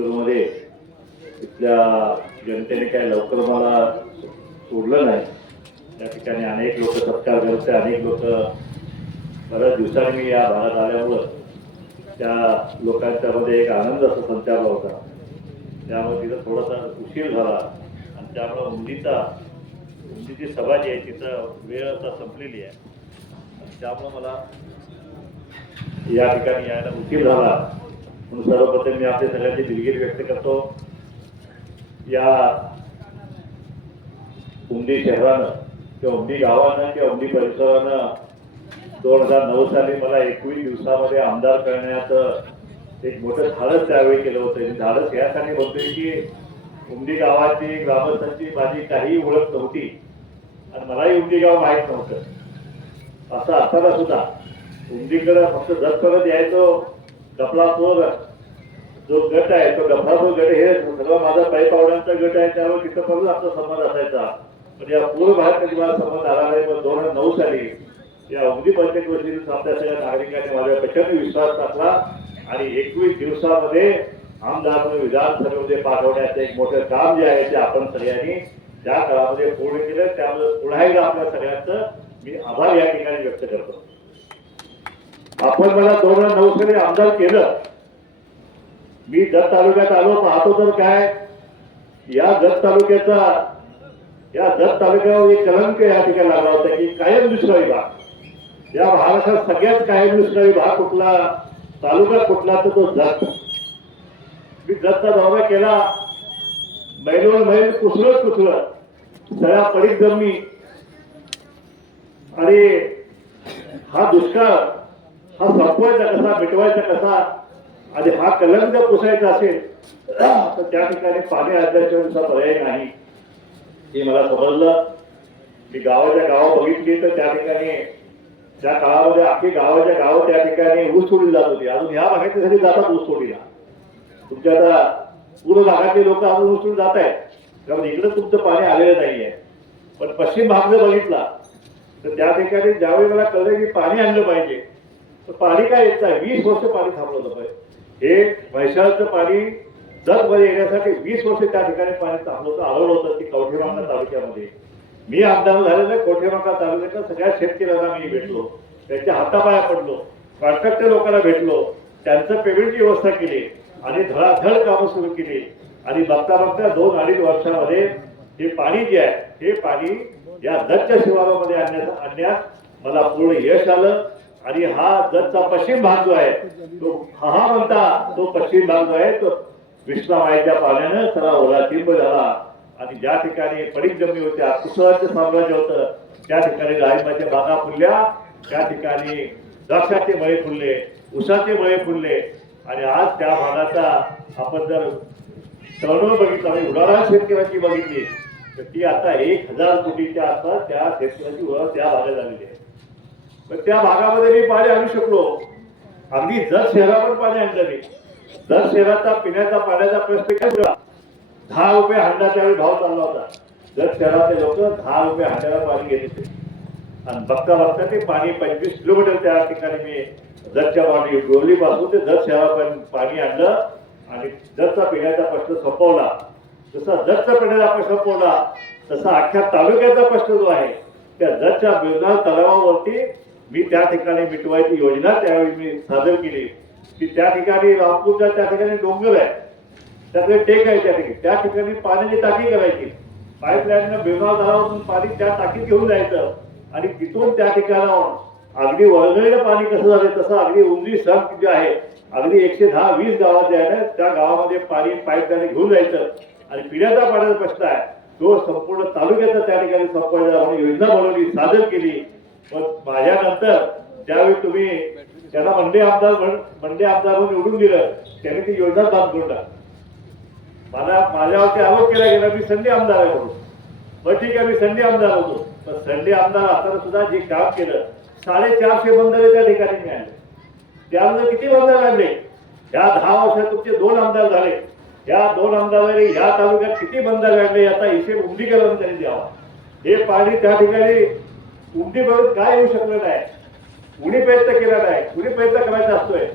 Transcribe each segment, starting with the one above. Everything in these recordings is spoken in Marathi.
मध्ये इथल्या जनतेने काय लवकर मला सोडलं नाही. त्या ठिकाणी अनेक लोक सत्कार करते अनेक लोक बऱ्याच दिवसांनी मी या भागात आल्यामुळं त्या लोकांच्या मध्ये एक आनंद असा संचारला होता. त्यामुळे तिथं थोडासा उशीर झाला. आणि त्यामुळं उंदीचा उंदीची सभा जी आहे तिथं वेळ आता संपलेली आहे. त्यामुळं मला या ठिकाणी यायला उशीर झाला. म्हणून सर्वप्रथम मी आपल्या सगळ्यांची दिलगिरी व्यक्त करतो. या उमदी शहरानं किंवा उमदी गावानं किंवा उमदी परिसरानं दोन हजार नऊ साली मला एकवीस दिवसामध्ये आमदार करण्याचं एक मोठं धाडस त्यावेळी केलं होतं. धाडस यासाठी म्हणतोय की उमदी गावाची ग्रामस्थांची माझी काही ओळख नव्हती. आणि मलाही उमदी गाव माहीत नव्हतं. असं असताना सुद्धा उमदीकडं फक्त जत करत यायचो कपलापूर जो गट आहे तो गफरापूर गट हे सगळा माझा पाई पावड्यांचा गट आहे त्यावर तिथं पण आमचा संबंध असायचा. पण या पूर्व भारत मला संबंध आला नाही पण दोन हजार नऊ साली या अगदी पंचायत वर्षी आपल्या सगळ्या नागरिकांनी माझ्या प्रचंड विश्वास टाकला आणि एकवीस दिवसामध्ये आमदार म्हणून विधानसभेमध्ये पाठवण्याचं एक मोठं काम जे आहे ते आपण सगळ्यांनी त्या काळामध्ये पूर्ण केलं. त्यामुळे पुन्हा एकदा आपल्या सगळ्यांचं मी आभार या ठिकाणी व्यक्त करतो. आपण मला दोन हजार नऊ साली आमदार केलं मी जत तालुक्यात आलो पाहतो तर काय? या जत तालुक्याचा या जत तालुक्यावर एक कलंक या ठिकाणी लागला होता की कायम दुष्काळी विभाग या महाराष्ट्रात सगळ्यात कायम दुसरा विभाग कुठला? तालुका कुठला तर तो जत. मी जतचा दौरा केला. मैलोर मैल कुसळत कुसळत सगळ्या पडीक जमनी आणि हा दुष्काळ हा संपवायचा कसा मिटवायचा कसा? आणि हा कलर जर पुसायचा असेल तर त्या ठिकाणी पाणी असल्याशिवाय पर्याय नाही. हे मला समजलं. मी गावाच्या गावं बघितली तर त्या ठिकाणी त्या काळामध्ये अख्खी गावाच्या गावं त्या ठिकाणी ऊस सोडली जात होती. अजून ह्या भागाच्या साठी जातात ऊस सोडीला तुमच्या आता पूर्व भागातले लोक अजून ऊस सोडून जात आहेत. त्यामुळे इकडे तुमचं पाणी आलेलं नाहीये. पण पश्चिम भाग जर बघितला तर त्या ठिकाणी ज्यावेळी मला कळलं की पाणी आणलं पाहिजे तर पाणी काय येत नाही. वीस वर्ष पाणी थांबलं होतं पाहिजे हे वैशालचं पाणी जगमध्ये येण्यासाठी वीस वर्ष त्या ठिकाणी पाणी थांबलं होतं आलं होतं ती कवठेमांका तालुक्यामध्ये. मी आमदार झालेलं कवठेमांका तालुक्याच्या सगळ्या शेतकऱ्यांना मी भेटलो. त्यांच्या हातापाया पडलो कॉन्ट्रॅक्टर लोकांना भेटलो. त्यांचं पेमेंटची व्यवस्था केली आणि धडाधड कामं सुरू केली. आणि बघता बघता दोन अडीच वर्षामध्ये हे पाणी जे आहे हे पाणी या दत्तच्या शिवारामध्ये आणण्यास आणण्यास मला पूर्ण यश आलं. आणि हा जतचा पश्चिम भाग जो आहे तो हा म्हणता तो पश्चिम भाग जो आहे तो विश्रामाईच्या पाण्यानं सरा ओला तिंब झाला. आणि ज्या ठिकाणी पडीक जमी होत्या कुसळाचं साम्राज्य होतं त्या ठिकाणी डाळिंबाच्या बागा फुलल्या त्या ठिकाणी द्राक्षाचे मळे फुलले उसाचे मळे फुलले. आणि आज त्या भागाचा आपण जर टर्नओव्हर बघितला म्हणजे उडाणा शेतकऱ्याची बघितली तर ती आता एक हजार कोटीच्या आसपास त्या शेतकऱ्याची उडाण त्या भागात झालेली आहे. त्या भागामध्ये मी पाणी आणू शकलो. अगदी जत शहरावर पाणी आणलं मी. जत शहराचा पिण्याचा पाण्याचा प्रश्न काय दहा रुपये हांडा त्यावेळी भाव चालला होता. जत शहरातले लोक दहा रुपये हांड्याला पाणी घेत होते. आणि बघता बघता ते पाणी पंचवीस किलोमीटर त्या ठिकाणी मी जतच्या पाणी डोली पासून ते जत शहरापर्यंत पाणी आणलं आणि जतचा पिण्याचा प्रश्न संपवला. जसा जतचा पिण्याचा प्रश्न संपवला तसा अख्ख्या तालुक्याचा प्रश्न जो आहे त्या जतच्या बेलगाव तलावावरती मी त्या ठिकाणी मिटवायची योजना त्यावेळी मी सादर केली. की त्या ठिकाणी रामपूरच्या त्या ठिकाणी डोंगर आहे. त्याकडे टेक आहे त्या ठिकाणी. त्या ठिकाणी पाण्याची टाकी करायची. पाईपलाईन बेळगाव तलावातून पाणी त्या टाकीत घेऊन जायचं. आणि तिथून त्या ठिकाणावर अगदी वळलेलं पाणी कसं झालं तसं अगदी उमरी सण जे आहे अगदी एकशे दहा वीस गावात जे आहे ना त्या गावामध्ये पाणी पाईपलाईन घेऊन जायचं. आणि पिण्याचा पाण्याचा प्रश्न आहे. तो संपूर्ण तालुक्याचा त्या ठिकाणी संपवायचा योजना बनवली सादर केली. माझ्यानंतर ज्यावेळी तुम्ही त्यांना मंडे आमदार मंडे आमदार म्हणून निवडून दिलं त्याने ती योजना काम करून मला माझ्यावरती आरोप केला गेला मी संधी आमदार आहे म्हणून. बरं ठीक आहे मी संधी आमदार होतो. पण संधी आमदार असताना सुद्धा जे काम केलं साडेचारशे बंधारे त्या ठिकाणी मिळाले. त्यामध्ये किती बंधारे आणले या दहा वर्षात तुमचे दोन आमदार झाले. या दोन आमदारांनी या तालुक्यात किती बंधारे आणले याचा हिशेब उमदीकरण त्यांनी द्यावा. हे पाणी त्या ठिकाणी उमदीपर्यंत काय येऊ शकलं नाही. कुणी प्रयत्न केला नाही. कुणी प्रयत्न करायचा असतोय.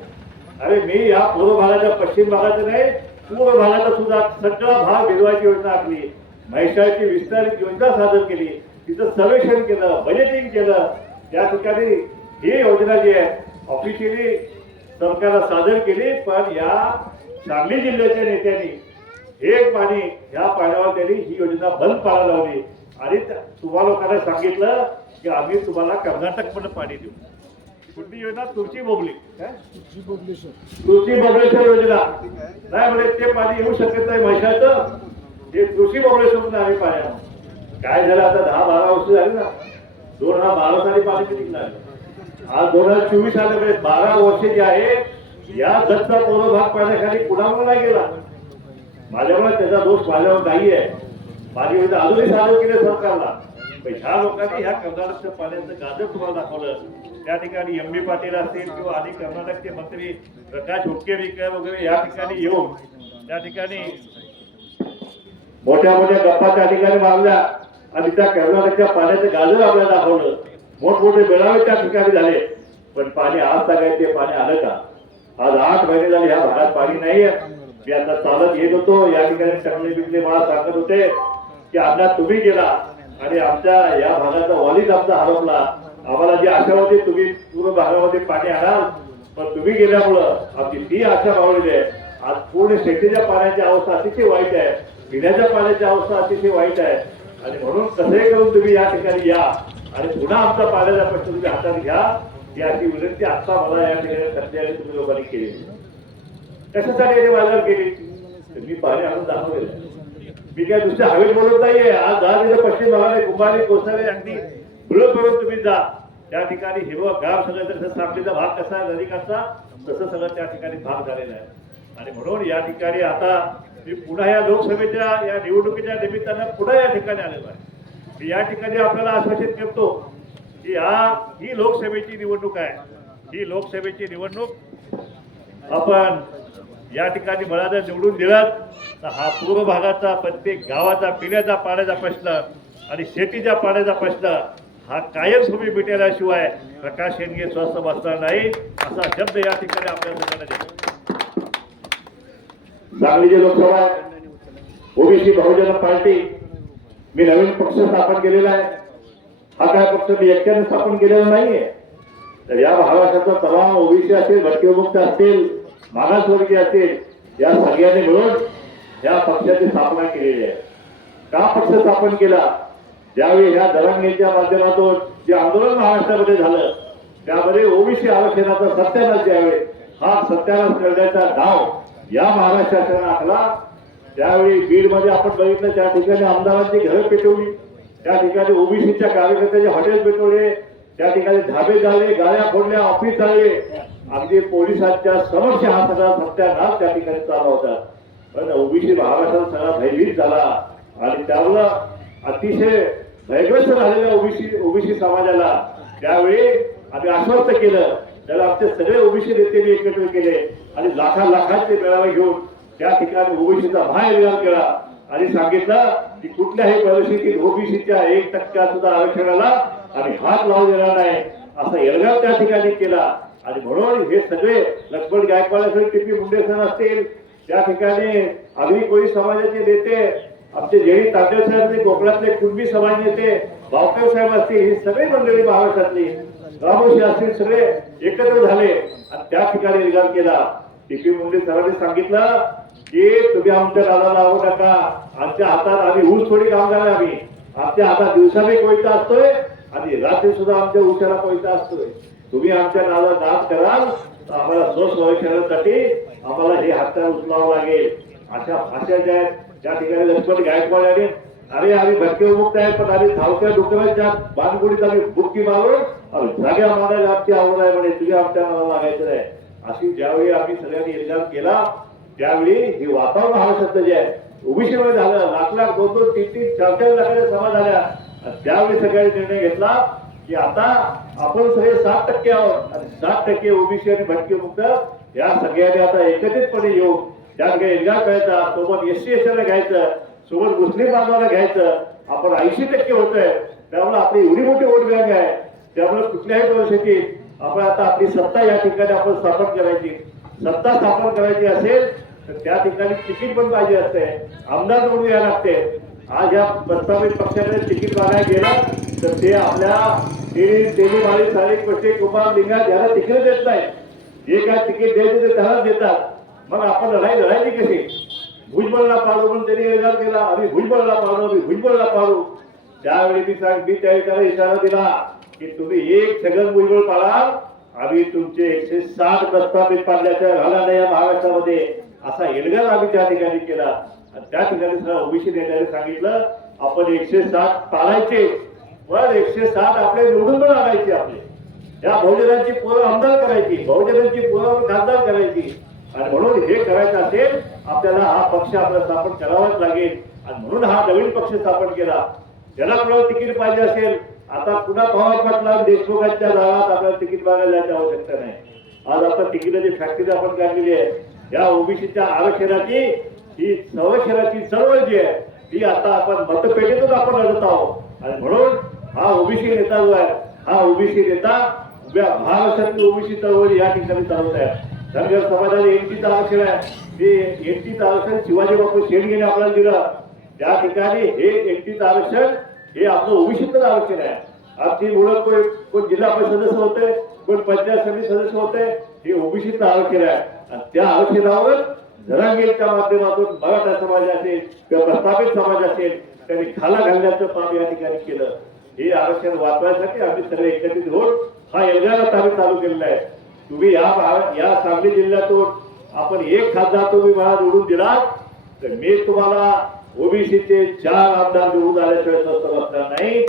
अरे मी या पूर्व भागाच्या पश्चिम भागाचा नाही पूर्व भागाचा सुद्धा सगळा भाग भिजवायची योजना आखली. म्हैसाळची विस्तारित योजना सादर केली. तिथं सर्वेक्षण केलं बजेटिंग केलं. त्या ठिकाणी ही योजना जी आहे ऑफिशियली सरकारला सादर केली पण या सांगली जिल्ह्याच्या नेत्यांनी एक पाणी ह्या पाण्यावर त्यांनी ही योजना बंद पाळायला लावली. आणि त्या- तुम्हा लोकांना सांगितलं की आम्ही तुम्हाला कर्नाटक पण पाणी देऊ कुठली योजना तुमची बोबली. काय? कृषी बबळेश्वर योजना. नाही म्हणजे ते पाणी येऊ शकत नाही म्हैसाचं ते कृषी बबळेश्वर म्हणून आम्ही पाणी. काय झालं आता? दहा बारा वर्ष झाली ना. दोन हजार बारा साली पाणी किती निघालं आज दोन हजार चोवीस आल्याकडे बारा वर्ष जे आहे या दत्ता पूर्व भाग पाण्याखाली कुणामुळे नाही गेला? माझ्यामुळे त्याचा दोष माझ्यावर नाही आहे माझी योजना अजूनही सादर केले सरकारला. ह्या लोकांनी ह्या कर्नाटकच्या पाण्याचं गाजर तुम्हाला दाखवलं. त्या ठिकाणी एम बी पाटील असतील किंवा आधी कर्नाटकचे मंत्री प्रकाश हुक्केरीकर वगैरे या ठिकाणी येऊन त्या ठिकाणी मोठ्या मोठ्या गप्पा त्या ठिकाणी मारल्या आणि त्या कर्नाटकच्या पाण्याचं गाजर आपल्याला दाखवलं. मोठमोठे मेळावे त्या ठिकाणी झाले. पण पाणी आज सगळ्यात ते पाणी आलं का? आज आठ महिने झाले ह्या भागात पाणी नाहीये मी आता चालत येत होतो. या ठिकाणी टकले बिकले मला सांगत होते की आता तुम्ही गेला. आणि आमच्या या भागाचा वॉलीच आमचा हरवला आम्हाला जी आशा होती तुम्ही पूर्ण भागामध्ये पाणी आणाल. पण तुम्ही गेल्यामुळं आमची ती आशा मावळली आहे. आज पूर्ण शेतीच्या पाण्याची अवस्था अतिशय वाईट आहे. पिण्याच्या पाण्याची अवस्था अतिशय वाईट आहे. आणि म्हणून कसंही करून तुम्ही या ठिकाणी या. आणि पुन्हा आमचा पाण्याचा प्रश्न तुम्ही हातात घ्या. ही अशी विनंती आता मला या ठिकाणी सध्याने तुम्ही लोकांनी केली. कशासाठी माझ्यावर बाजार केली? मी पाणी आणून दाखवलेलं आहे. मी काय दुसऱ्या हवेत बोलत नाहीये. आज दहा दिवस पश्चिम भागाने कुंभारे कोसारे अगदी फुलं करून तुम्ही जा. त्या ठिकाणी हिरवं गाव सगळं जसं साखळीचा भाग कसा आहे कसा तसं सगळं त्या ठिकाणी भाग झालेला आहे. आणि म्हणून या ठिकाणी आता मी पुन्हा या लोकसभेच्या या निवडणुकीच्या निमित्तानं पुन्हा या ठिकाणी आलेलो आहे. मी या ठिकाणी आपल्याला आश्वासित करतो की हा ही लोकसभेची निवडणूक आहे. ही लोकसभेची निवडणूक आपण या ठिकाणी मला जर निवडून दिलात तर हा पूर्व भागाचा प्रत्येक गावाचा पिण्याचा पाण्याचा प्रश्न आणि शेतीच्या पाण्याचा प्रश्न हा कायमस्वरूपी मिटवल्याशिवाय प्रकाश शेंडगे स्वस्त बसणार नाही असा शब्द या ठिकाणी आपल्या सगळ्यांना देतो सांगली जी लोकसभा ओबीसी बहुजन पार्टी मी नवीन पक्ष स्थापन केलेला आहे. हा काय पक्ष मी एकट्याने स्थापन केलेला नाहीये. तर या महाराष्ट्राचा तमाम ओबीसी असेल भटकेमुक्त असतील मागासवर्गीय असतील या सगळ्यांनी मिळून या पक्षाची स्थापना केलेली आहे. का पक्ष स्थापन केला? ज्यावेळी ह्या दरांगेच्या माध्यमातून जे आंदोलन महाराष्ट्रामध्ये झालं त्यामध्ये ओबीसी आरक्षणाचा सत्यानाश ज्यावेळी हा सत्यानाश करण्याचा डाव या महाराष्ट्र शासनाने आखला. त्यावेळी बीडमध्ये आपण बघितलं त्या ठिकाणी आमदारांची घरं पेटवली. त्या ठिकाणी ओबीसीच्या कार्यकर्त्याचे हॉटेल पेटवले. त्या ठिकाणी धाबे झाले गाड्या फोडल्या ऑफिस झाले. अगदी पोलिसांच्या समक्ष हा सगळा सत्यानाश त्या ठिकाणी चालू होता. पण ओबीसी महाराष्ट्रात सगळा भयभीत झाला. आणि त्यामुळं अतिशय भयग्रस्त झालेल्या ओबीसी ओबीसी समाजाला त्यावेळी आम्ही आश्वस्त केलं. त्याला आमचे सगळे ओबीसी नेते एकत्र केले. आणि लाखा लाखांचे मेळावे घेऊन त्या ठिकाणी ओबीसीचा महाविधान केला. आणि सांगितलं की कुठल्याही परिस्थितीत ओबीसीच्या एक टक्क्या सुद्धा आरक्षणाला आम्ही हात लावू देणार नाही. असा एल्गाव त्या ठिकाणी केला. आणि म्हणून हे सगळे लक्ष्मण गायकवाड असेल टीपी मुंडे सर असतील त्या ठिकाणी आगरी कोळी समाजाचे नेते आमचे जेडी तांडेल साहेब कोकणातले कुणबी समाज नेते बावकर साहेब असतील ही सगळी मंडळी महाराष्ट्रातली रामोशी असतील सगळे एकत्र झाले आणि त्या ठिकाणी निघाल केला. टीपी मुंडे सरांनी सांगितलं की तुम्ही आमच्या दादाला लावू नका. आमच्या हातात आम्ही ऊस थोडी कामगार आहे आम्ही. आमच्या हातात दिवसाने कोयता असतोय आणि रात्री सुद्धा आमच्या उशाला कोयता असतोय. तुम्ही आमच्या नावाला नाद कराल तर आम्हाला स्वसंरक्षणासाठी आम्हाला हे हत्यार उचलावं लागेल. अशा भाषा ज्या आहेत त्या ठिकाणी लक्ष्मण गायकवाड आणि अरे आम्ही भटके मुक्त आहे पण आम्ही धावत्या डुकरांच्या बानगुडीत आम्ही बुक्की मारून आणि जाग्या मारायला आमची आवड आहे म्हणे तुझ्या आमच्या नाला लागायचं नाही. अशी ज्यावेळी आम्ही सगळ्यांनी इल्जाम केला त्यावेळी हे वातावरण हा शब्द जे आहे ओबीसी मध्ये झालं लाख लाख दोन दोन तीन तीन चार चार लाखाच्या सभा झाल्या त्यावेळी सगळ्यांनी निर्णय घेतला की आता आपण सगळे सात टक्के आहोत. आणि सात टक्के ओबीसी आणि भटके मुक्त या सगळ्यांनी आता एकत्रितपणे येऊन त्या ठिकाणी एल्गा करायचा सोबत एस सी एस घ्यायचं सोबत मुस्लिम बांधवाला घ्यायचं आपण ऐंशी टक्के होतोय. त्यामुळे आपली एवढी मोठी वोट बँक आहे. त्यामुळे कुठल्याही परिस्थितीत आपण आता आपली सत्ता या ठिकाणी आपण स्थापन करायची. सत्ता स्थापन करायची असेल तर त्या ठिकाणी तिकीट पण पाहिजे असते. आमदार निवडून यायला लागते. आज या प्रस्तावित पक्षाकडे तिकीट मागायला गेलं तर ते आपल्या तेली तेली माळी कुमार लिंगात याला तिकीट देत नाही जे काय तिकीट द्यायचे ते त्यालाच देतात. मग आपण लढाई लढायची कशी? भुजबळला पाडू पण त्यांनी निर्धार केला. आम्ही भुजबळला पाडू आम्ही भुजबळला पाडू. त्यावेळी मी सांग मी त्यावेळी त्याला इशारा दिला की तुम्ही एक सगळं भुजबळ पाडाल आम्ही तुमचे एकशे साठ प्रस्तावित पाडल्याच्या झाला नाही या महाराष्ट्रामध्ये. असा एल्गार आम्ही त्या ठिकाणी केला. आणि त्या ठिकाणी सुद्धा ओबीसी नेत्याने सांगितलं आपण एकशे साठ पाडायचे. पण एकशे साठ आपले निवडून पण आणायचे आपले. या बहुजनांची पोरं आमदार करायची बहुजनांची पोरं खासदार करायची. आणि म्हणून हे करायचं असेल आपल्याला हा पक्ष आपल्याला स्थापन करावाच लागेल. आणि म्हणून हा नवीन पक्ष स्थापन केला. ज्याला कुणाला तिकीट पाहिजे असेल आता पुन्हा पवार पाटला देशमुखांच्या गावात आपल्याला तिकीट मागायला जायची आवश्यकता नाही. आज आपण तिकिटाची फॅक्टरी आपण काढलेली आहे. या ओबीसीच्या आरक्षणाची ही संरक्षणाची चळवळ जी आहे ती आता आपण मतपेटीतच आपण लढत आहोत. आणि म्हणून हा ओबीसी नेता जो आहे हा ओबीसी नेता महाराष्ट्रातील ओबीसी चळवळी या ठिकाणी चालवत आहे. धनगर समाजाने एनटीचं आरक्षण आहे. ते एनटीचं आरक्षण शिवाजी बापू शेडगेने आपल्याला दिलं. त्या ठिकाणी हे एनटीचं आरक्षण हे आपलं ओबीसीचं आरक्षण आहे. आमची मुलं कोण कोण जिल्हा परिषद सदस्य होते कोण पंचायत समिती सदस्य होते हे ओबीसीचं आरक्षण आहे. आणि त्या आरक्षणावर जरांगीरच्या माध्यमातून मराठा समाज असेल किंवा प्रस्थापित समाज असेल त्यांनी खाला घालण्याचं काम या ठिकाणी केलं. हे आरक्षण वाचवायसाठी आम्ही सर्व एकत्रित होत हा एल्गारात आम्ही चालू केलेला आहे. तुम्ही या या सांगली जिल्ह्यातून आपण एक खासदार तुम्ही मला निवडून दिला तर मी तुम्हाला ओबीसीचे चार आमदार निवडून आल्याशिवाय स्वस्त बसणार नाही.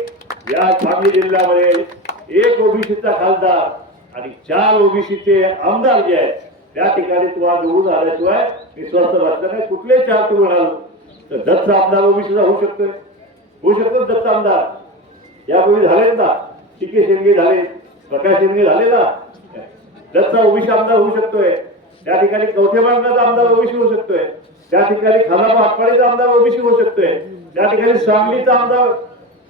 या सांगली जिल्ह्यामध्ये एक ओबीसीचा खासदार आणि चार ओबीसीचे आमदार जे आहेत त्या ठिकाणी तुम्हाला निवडून आल्याशिवाय मी स्वस्त बसणार नाही. कुठले चार तुम्ही म्हणाल तर दत्त आमदार ओबीसीचा होऊ शकतोय. होऊ शकतो दत्त आमदार. यापूर्वी झालेत ना टिके शेंडगे झाले प्रकाश शेंडगे झाले ना. दत्त ओबीसी आमदार होऊ शकतोय. त्या ठिकाणी कवठे बांधण्याचा आमदार ओबीसी होऊ शकतोय. त्या ठिकाणी खानाबा आटपाडीचा आमदार ओबीसी होऊ शकतोय. त्या ठिकाणी सांगलीचा आमदार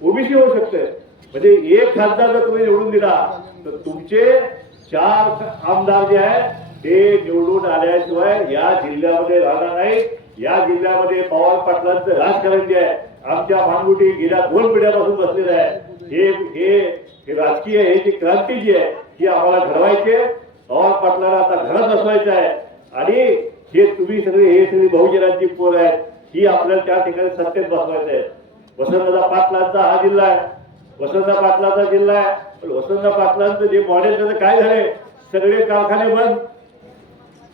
ओबीसी होऊ शकतोय. म्हणजे एक खासदार जर तुम्ही निवडून दिला तर तुमचे चार आमदार जे आहे ते निवडून आल्याशिवाय या जिल्ह्यामध्ये राहणार नाही या जिल्ह्यामध्ये पवार पाटलांचं राजकारण जे आहे आमच्या भानगुटी गेल्या दोन पिढ्यापासून बसलेलं आहे. हे हे हे राजकीय हे जी क्रांती जी आहे ही आम्हाला घडवायची आहे. पवार पाटलाला आता घरात बसवायचं आहे. आणि हे तुम्ही सगळे हे सगळी बहुजनांची पोर आहेत ही आपल्याला त्या ठिकाणी सत्तेत बसवायचं आहे. वसंतदा पाटलांचा हा जिल्हा आहे. वसंतदा पाटलाचा जिल्हा आहे. पण वसंतदा पाटलांचं जे मॉडेल त्याचं काय झालंय? सगळे कारखाने बंद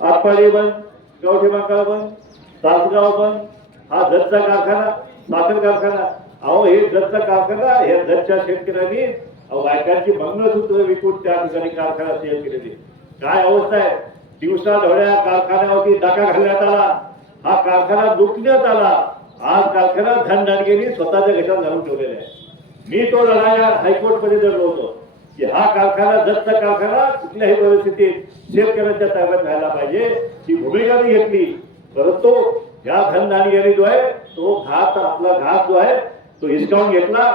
आटपाडी बंद गावठे बांकाळा बंद तासगाव बंद. हा दत्तचा कारखाना साखर कारखाना. अहो हे दत्त कारखाना या दत्तच्या शेतकऱ्यांनी अहो बायकांची मंगळसूत्र विकून त्या ठिकाणी कारखाना सेल केलेली काय अवस्था आहे? दिवसा ढवळ्या कारखान्यावरती डाका घालण्यात आला. हा कारखाना दुखण्यात आला. आज कारखाना धनदानगेने स्वतःच्या घशात घालून ठेवलेला आहे. मी तो लढाया हायकोर्टमध्ये लढलो होतो. की हा कारखाना दत्त कारखाना कुठल्याही परिस्थितीत शेतकऱ्यांच्या ताब्यात राहायला पाहिजे. ही भूमिका मी घेतली. परंतु या धनदानगिरी जो आहे तो घात आपला घात जो आहे तो हिसकावून घेतला.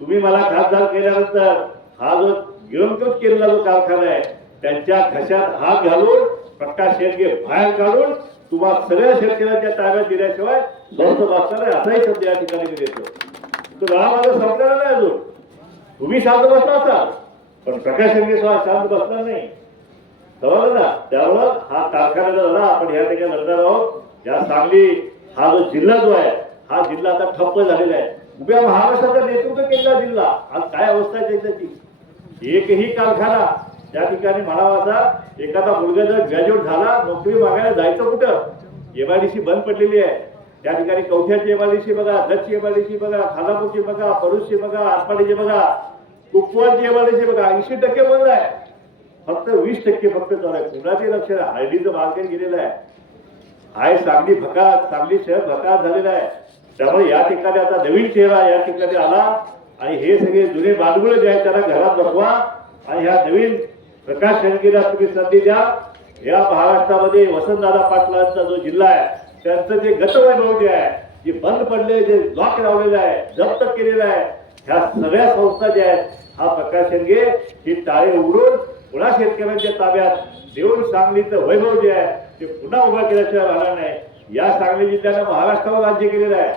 तुम्ही मला खासदार केल्यानंतर हा जो गिरंकृत केलेला जो कारखाना आहे त्यांच्या घशात हात घालून प्रकाश शेटगे बाहेर काढून तुम्हाला सगळ्या शेतकऱ्यांच्या ताब्यात दिल्याशिवाय स्वस्त बसणार आहे असाही शब्द या ठिकाणी मी देतो. तो लढा माझा संपलेला नाही अजून. तुम्ही शांत बसला असाल पण प्रकाश शेंगे शांत बसणार नाही. समजलं ना? त्यामुळं हा कारखान्याचा लढा आपण या ठिकाणी लढणार आहोत या सांगली हा जो जिल्हा जो आहे हा जिल्हा आता ठप्प झालेला आहे. उभ्या महाराष्ट्राचं नेतृत्व केलेला जिल्हा. आज काय अवस्था आहे त्याची? एकही कारखाना त्या ठिकाणी म्हणावाचा एखादा मुलगा जर ग्रॅज्युएट झाला नोकरी मागायला जायचं कुठं? एमआयडीसी बंद पडलेली आहे. त्या ठिकाणी कवठ्याची एमआयडीसी बघा दक्षची एमआयडीसी बघा खानापूरची बघा परुसची बघा आटपाडीची बघा कुपवाडची एमआयडीसी बघा ऐंशी टक्के बंद आहे. फक्त वीस टक्के फक्त चालू आहे. कुणाचे लक्ष हळदीचं मार्केट गेलेलं आहे. हाय सांगली भकात सांगली शहर भकार झालेला आहे. त्यामुळे या ठिकाणी आता नवीन चेहरा या ठिकाणी आला. आणि हे सगळे जुने बांधगुळे जे आहेत त्यांना घरात बसवा. आणि ह्या नवीन प्रकाश शेणकेला तुम्ही संधी द्या. या महाराष्ट्रामध्ये वसंतदादा पाटलांचा जो जिल्हा आहे त्यांचं जे गतवैभव जे आहे जे बंद पडले जे लॉक लावलेलं आहे जप्त केलेलं आहे ह्या सगळ्या संस्था ज्या आहेत हा प्रकाश शेंडगे ही टाळे उघडून पुन्हा शेतकऱ्यांच्या ताब्यात देऊन सांगलीचं वैभव जे आहे ते पुन्हा उभा केल्याशिवाय राहणार नाही. या सांगली जिल्ह्यानं महाराष्ट्रावर राज्य केलेलं आहे.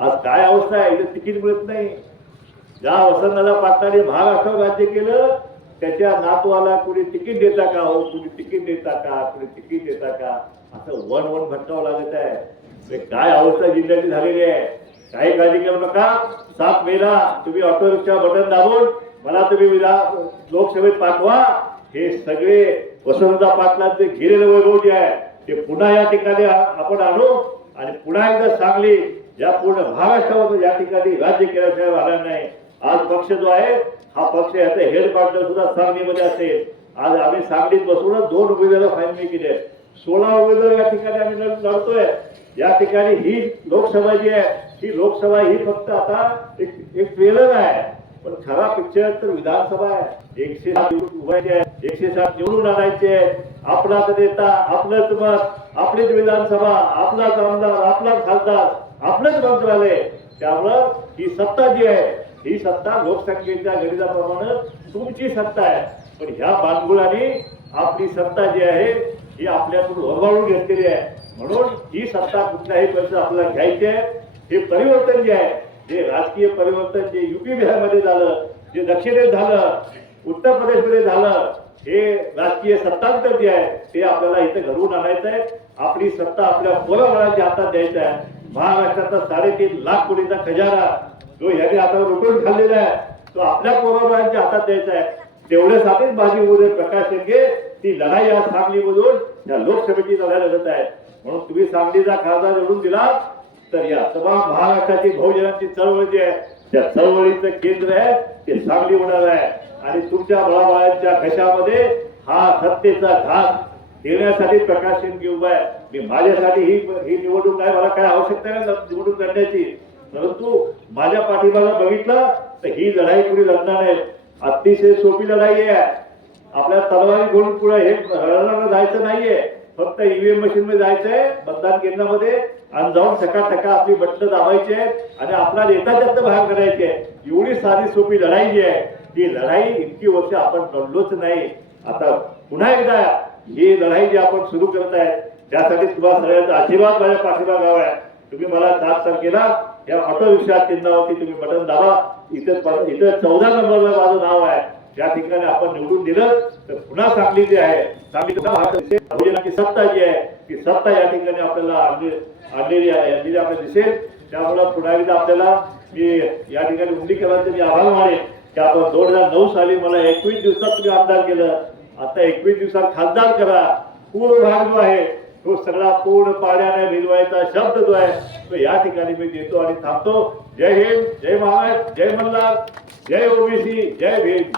आज काय अवस्था आहे? इथं तिकीट मिळत नाही. ज्या वसंतदादा भाग असं राज्य केलं त्याच्या नातवाला कुणी तिकीट देता का हो? कुणी तिकीट देता का? कुणी तिकीट देता का? असं वन वन भटकावं लागत आहे. म्हणजे काय अवस्था जिल्ह्याची झालेली आहे? काही काळजी करू नका. सात मेला तुम्ही ऑटो रिक्षा बटन दाबून मला तुम्ही विधा- लोकसभेत पाठवा. हे सगळे वसंतदा पाटलांचे घेरेलं वैभव जे आहे. ते पुन्हा या ठिकाणी आपण आणू आणि पुन्हा एकदा सांगली या पूर्ण महाराष्ट्रावर या ठिकाणी राज्य केल्याशिवाय राहणार नाही. आज पक्ष जो आहे हा पक्ष याचा हेड सुद्धा सांगलीमध्ये असेल. आज आम्ही सांगलीत बसूनच दोन उमेदवार फायनल केले सोळा उमेदवार या ठिकाणी आम्ही लढतोय. या ठिकाणी ही लोकसभा जी आहे ही लोकसभा ही फक्त आता एक एक ट्रेलर आहे. पण खरा पिक्चर तर विधानसभा आहे. एकशे सात उभायचे आहे एकशे सात निवडून आणायचे आहे. आपलाच नेता आपलंच मत आपलीच विधानसभा आपलाच आमदार आपलाच खासदार. आपलंच मंत्रालय त्यामुळं ही सत्ता जी आहे ही सत्ता लोकसंख्येच्या गणिताप्रमाणे तुमची सत्ता आहे. पण ह्या बांधगुळाने आपली सत्ता जी आहे ही आपल्याकडून ओरबाळून घेतलेली आहे. म्हणून ही सत्ता कुठल्याही पैसा आपल्याला घ्यायची आहे. हे परिवर्तन जे आहे जे राजकीय परिवर्तन जे युपी बिहारमध्ये झालं जे दक्षिणेत झालं उत्तर प्रदेशमध्ये झालं हे राजकीय सत्तांतर जे आहे ते आपल्याला इथे घडवून आणायचं आहे. आपली सत्ता आपल्या पोराबळाच्या हातात द्यायचं आहे महाराष्ट्राचा साडेतीन लाख कोटीचा खजाना जो याने आता लुटून खाल्लेला आहे तो आपल्या पोराबळांच्या हातात द्यायचा आहे. तेवढ्यासाठीच माझी उदय प्रकाश शेंगे ती लढाई आज सांगलीमधून या लोकसभेची लढाई लढत आहे. म्हणून तुम्ही सांगलीचा खासदार निवडून दिला तर या तमाम महाराष्ट्राची बहुजनांची चळवळ जी आहे. त्या चळवळीचं केंद्र आहे ते सांगली होणार आहे. आणि तुमच्या बळाबळांच्या कशामध्ये हा सत्तेचा घात देण्यासाठी प्रकाश शिंदे उभा आहे. मी माझ्यासाठी ही ही निवडणूक आहे मला काय आवश्यकता आहे निवडणूक करण्याची परंतु माझ्या पाठिंबाला बघितलं तर ही लढाई पुढे लढणार नाही. अतिशय सोपी लढाई आहे. आपल्या तलवारी घेऊन पुढे हे रडणार जायचं नाहीये. फक्त ईव्हीएम मशीन मध्ये जायचंय मतदान केंद्रामध्ये आणि जाऊन सकाळ सकाळ आपली बटन दाबायची आणि आपला नेता जास्त बाहेर करायचे एवढी साधी सोपी लढाई जी आहे ती लढाई इतकी वर्ष आपण लढलोच नाही. आता पुन्हा एकदा ही लढाई जी आपण सुरू करत आहे त्यासाठी तुम्हाला सगळ्यांचा आशीर्वाद माझ्या पाठीमागावा आहे. तुम्ही मला सात तारखेला या ऑटो रिक्षा चिन्हावरती तुम्ही बटन दाबा. इथं इथं चौदा नंबरला माझं नाव आहे. त्या ठिकाणी आपण निवडून दिलं तर पुन्हा सांगली जी आहे सांगली सत्ता जी आहे ती सत्ता या ठिकाणी आपल्याला आणलेली आहे आणलेली आपल्याला दिसेल. त्यामुळं पुन्हा एकदा आपल्याला मी या ठिकाणी उंडी केला तर मी आभार मानेन की आपण दोन हजार नऊ साली मला एकवीस दिवसात तुम्ही आमदार केलं. आता एकवीस दिवसात खासदार करा. पूर्ण भाग जो आहे तो सगळा पूर्ण पाण्याने भिजवायचा शब्द जो आहे तो या ठिकाणी मी देतो आणि थांबतो. जय हिंद जय महाराज जय मल्हार जय ओबीसी जय भीम.